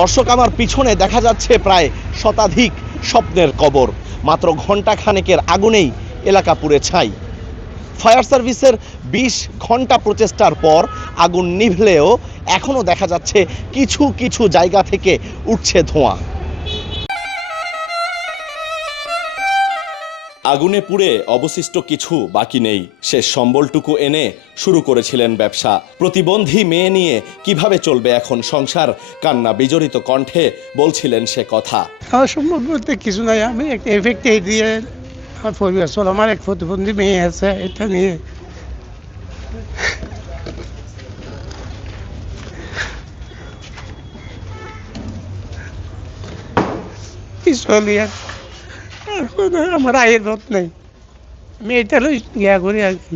দর্শক, আমার পিছনে দেখা যাচ্ছে প্রায় শতাধিক স্বপ্নের কবর। মাত্র ঘন্টা খানেকের আগুনেই এলাকা পুড়ে ছাই। ফায়ার সার্ভিসের ২০ ঘন্টা প্রচেষ্টার পর আগুন নিভলেও এখনও দেখা যাচ্ছে কিছু কিছু জায়গা থেকে উঠছে ধোঁয়া। আগুনে পুড়ে অবশিষ্ট কিছু বাকি নেই। শেষ সম্বলটুকু এনে শুরু করেছিলেন ব্যবসা। প্রতিবন্ধী মেয়ে নিয়ে কিভাবে চলবে এখন সংসার, কান্না বিজড়িত কণ্ঠে বলছিলেন সে কথা। আমার সম্ভব বলতে কিছু নাই, আমি একটা এফেক্ট দিয়ে আমার পরিবার চল। আমার এক প্রতিবন্ধী মেয়ে আছে, এটা নিয়ে চলি। আমার আয়ের রথ নেই, আমি এটা ইয়া করি আর কি।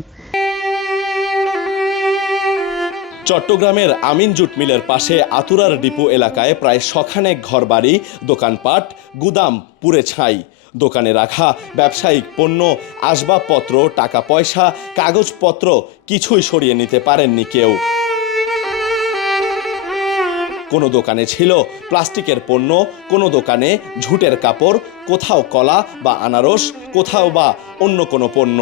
চট্টগ্রামের আমিন জুট মিলের পাশে আতুরার ডিপো এলাকায় প্রায় শখানেক ঘরবাড়ি, দোকানপাট, গুদাম পুড়ে ছাই। দোকানে রাখা ব্যবসায়িক পণ্য, আসবাবপত্র, টাকা পয়সা, কাগজপত্র কিছুই সরিয়ে নিতে পারেননি কেউ। কোনো দোকানে ছিল প্লাস্টিকের পণ্য, কোনো দোকানে ঝুটের কাপড়, কোথাও কলা বা আনারস, কোথাও বা অন্য কোনো পণ্য।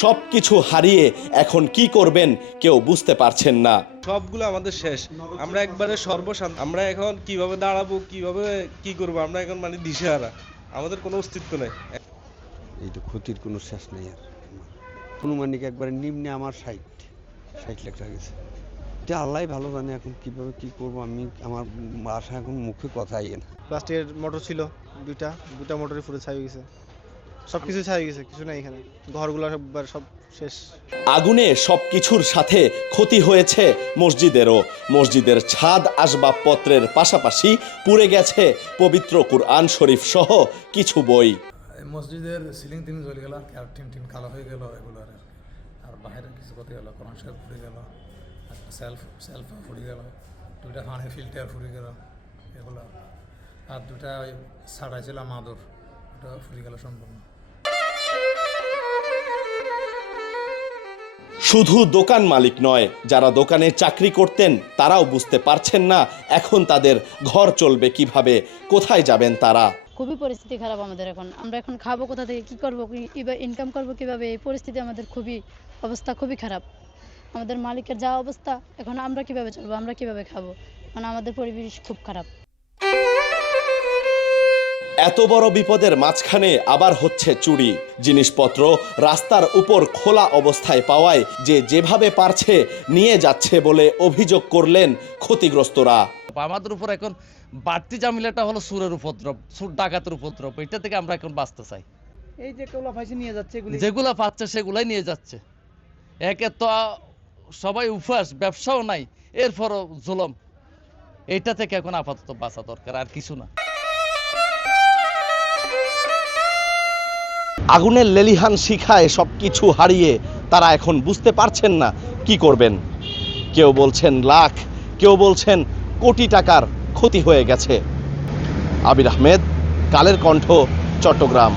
সব কিছু হারিয়ে এখন কি করবেন কেউ বুঝতে পারছেন না। সবগুলো আমাদের শেষ, আমরা একবারে সর্বশান্ত। আমরা এখন কিভাবে দাঁড়াবো, কিভাবে কি করবো, আমরা এখন মানে দিশেহারা, আমাদের কোনো অস্তিত্ব নেই। এই তো ক্ষতির কোনো শেষ নেই। আর অনুমানিক একবারে নিম্নে আমার ৬০ লাখ টাকা গেছে। এটা আল্লাহ ভালো জানে এখন কিভাবে কি করব। আমি আমার বাসা এখন মুখে কথাই না। প্লাস্টিকের মোটর ছিল দুইটা মোটরই পুরো ছাই গেছে, সবকিছু ছাই গেছে, কিছু নাই এখানে। ঘরগুলো সব শেষ। আগুনে সবকিছুর সাথে ক্ষতি হয়েছে মসজিদেরও। মসজিদের ছাদ, আসবাবপত্রের পাশাপাশি পুড়ে গেছে পবিত্র কুরআন শরীফ সহ কিছু বই। মসজিদের সিলিং টিন জ্বলে গেল, আর টিন কালো হয়ে গেল এগুলো। আর বাইরে কিছু ক্ষতি হলো, কোরআন শরীফ পুড়ে গেল, একটা সেলফ পুড়ে গেল, দুইটা পানি ফিল্টার পুড়ে গেল এগুলো। আর দুটা ওই ছাড়াই ছিল মাদুর, ওটা পুড়ে গেল সম্পূর্ণ। শুধু দোকান মালিক নয়, যারা দোকানে চাকরি করতেন তারাও বুঝতে পারছেন না এখন তাদের ঘর চলবে কিভাবে, কোথায় যাবেন তারা। খুবই পরিস্থিতি খারাপ আমাদের এখন। আমরা এখন খাবো কোথা থেকে, কি করবো, ইনকাম করবো কিভাবে, এই পরিস্থিতি আমাদের অবস্থা খুবই খারাপ। আমাদের মালিকের যা অবস্থা, এখন আমরা কিভাবে চলবো, আমরা কিভাবে খাবো, মানে আমাদের পরিবেশ খুব খারাপ। এত বড় বিপদের মাঝখানে আবার হচ্ছে চুরি। জিনিসপত্র রাস্তার উপর খোলা অবস্থায় পাওয়ায় যেভাবে পারছে নিয়ে যাচ্ছে বলে অভিযোগ করলেন ক্ষতিগ্রস্তরা। আমাদের উপর এখন বাড়তি জামিলাটা হলো সুরের উপদ্রব, সুর ডাকাতের উপদ্রব। এটা থেকে আমরা এখন বাঁচতে চাই। এই যে যেগুলো পাইছে নিয়ে যাচ্ছে, যেগুলা পাচ্ছে সেগুলাই নিয়ে যাচ্ছে। একে তো সবাই উপাস, ব্যবসাও নাই, এরপরও জুলুম। এইটা থেকে এখন আপাতত বাঁচা দরকার, আর কিছু না। আগুনের লেলিহান শিখায় সবকিছু হারিয়ে তারা এখন বুঝতে পারছেন না কি করবেন। কেউ বলছেন লাখ, কেউ বলছেন কোটি টাকার ক্ষতি হয়ে গেছে। আবির আহমেদ, কালের কণ্ঠ, চট্টগ্রাম।